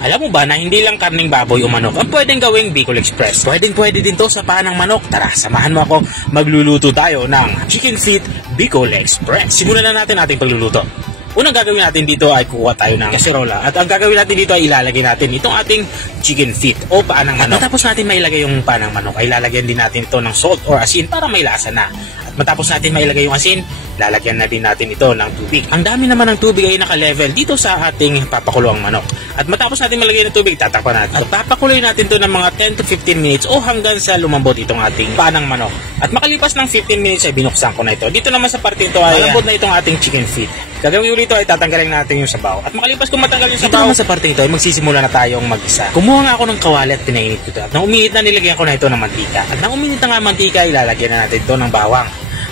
Alam mo ba na hindi lang karning baboy o manok ang pwedeng gawing Bicol Express? Pwede din to sa panang manok. Tara, samahan mo ako. Magluluto tayo ng Chicken Feet Bicol Express. Simulan na natin ating pagluluto. Unang gagawin natin dito ay kuha tayo ng kaserola. At ang gagawin natin dito ay ilalagay natin itong ating chicken feet o paanang manok. At matapos natin mailagay yung paanang manok ay lalagyan din natin ito ng salt or asin para may lasa na. At matapos natin mailagay yung asin, lalagyan na din natin ito ng tubig. Ang dami naman ng tubig ay naka-level dito sa ating papakuloang manok. At matapos natin malagay ng tubig, tatakpan natin. At papakuloy natin ito ng mga 10 to 15 minutes o hanggang sa lumambot itong ating paanang manok. At makalipas ng 15 minutes ay binuksan ko na ito. Dito naman sa parte ito ay malambot na itong ating chicken feet. Gagawin ulit ito ay tatanggalin natin yung sabaw. At makalipas kung matanggal yung sabaw, dito naman sa parte ito ay magsisimula na tayong mag-isa. Kumuha nga ako ng kawali at pinainit ko ito. At nang uminit na, nilagyan ko na ito ng mantika. At nang uminit na nga mantika, ilalagyan na natin ito ng bawang.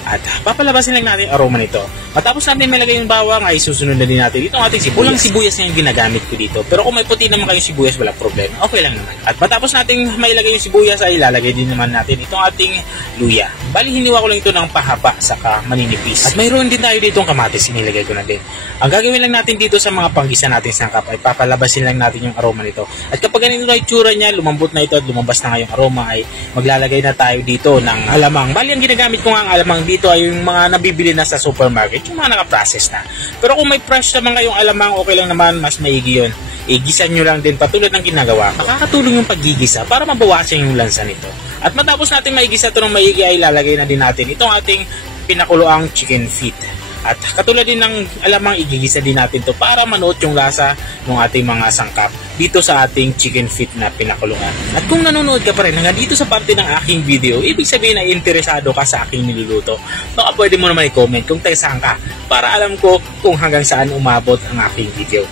At papalabasin lang natin ang aroma nito. Matapos natin malagay yung bawang ay susunod na din natin itong ating sibuyas. Walang sibuyas na yung ginagamit ko dito. Pero kung may puti naman kayong sibuyas, walang problema. Okay lang naman. At matapos natin mailagay yung sibuyas ay ilalagay din naman natin itong ating luya. Bali, hiniwa ko lang ito ng pahaba saka maninipis. At mayroon din tayo dito ang kamatis. Inilagay ko na din. Ang gagawin lang natin dito sa mga panggisa natin sangkap ay papalabasin lang natin yung aroma nito. At kapag ganito na itsura niya, lumambot na ito at lumabas na nga yung aroma ay maglalagay na tayo dito ng alamang. Bali, ang ginagamit ko nga ang alamang dito ay yung mga nabibili na sa supermarket, yung mga nakaprocess na. Pero kung may fresh naman kayong alamang, okay lang naman, mas maigi yun. Igisan nyo lang din patulad ng ginagawa. Makakatulong yung paggigisa para mabawasan yung lansa nito. At matapos natin maigisa ito ng maigi ay ilalagay na din natin itong ating pinakuloang chicken feet. At katulad din ng alamang, igigisa din natin to para manuot yung lasa ng ating mga sangkap dito sa ating chicken feet na pinakulungan. At kung nanonood ka pa rin hanggang dito sa parte ng aking video, ibig sabihin na interesado ka sa aking niluluto. Baka pwede mo naman i-comment kung taga saan ka para alam ko kung hanggang saan umabot ang aking video.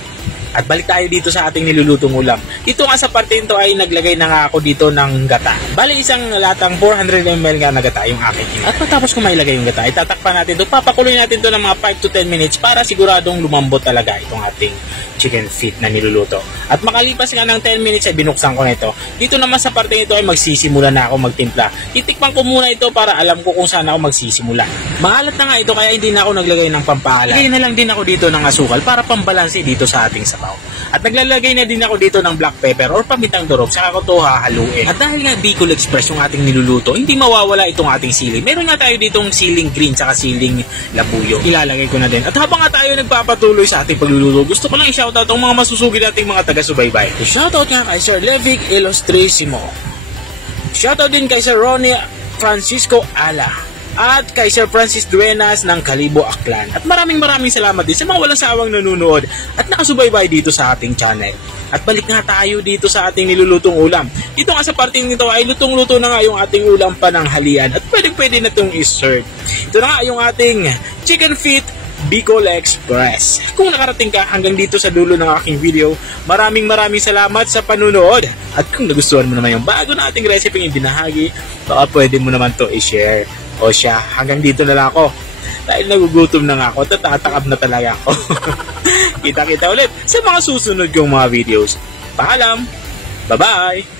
At balik tayo dito sa ating nilulutong ulam. Dito nga sa parte nito ay naglagay na nga ako dito ng gata. Bali, isang latang 400 ml nga na gata yung aking. At matapos ko mailagay yung gata, itatakpan natin ito. Papakuloy natin ito ng mga 5 to 10 minutes para siguradong lumambot talaga itong ating chicken feet na niluluto. At makalipas nga ng 10 minutes ay binuksan ko na ito. Dito naman sa parte nito ay magsisimula na ako magtimpla. Titikman ko muna ito para alam ko kung saan ako magsisimula. Maalat na nga ito kaya hindi na ako naglagay ng pampaalat. Lagay na lang din ako dito ng asukal para pambalanse dito sa ating sabaw. At naglalagay na din ako dito ng black pepper or pamitang durog, saka ko ito hahaluin. At dahil nga Bicol Express yung ating niluluto, hindi mawawala itong ating siling. Meron nga tayo ditong siling green saka siling labuyo. Ilalagay ko na din. At habang nga tayo nagpapatuloy sa ating pagluluto, gusto ko lang i-shoutout ang mga masusugid nating mga taga-subaybay. Shoutout nga kay Sir Levic Illustrissimo. Shoutout din kay Sir Ronnie Francisco Ala. At kay Sir Francis Duenas ng Kalibo Aklan. At maraming salamat din sa mga walang sawang nanonood at nakasubaybay dito sa ating channel. At balik nga tayo dito sa ating nilulutong ulam. Dito nga sa parting nito ay lutong-luto na nga yung ating ulam pananghalian at pwede na itong i-serve. Ito na nga yung ating chicken feet Bicol Express. Kung nakarating ka hanggang dito sa dulo ng aking video, maraming salamat sa panunood. At kung nagustuhan mo naman yung bago na ating recipe yung binahagi, baka pwede mo naman to i-share. O siya, hanggang dito na lang ako. Dahil nagugutom na nga ako, tatakap na talaga ako. Kita-kita ulit sa mga susunod kong mga videos. Paalam! Bye-bye!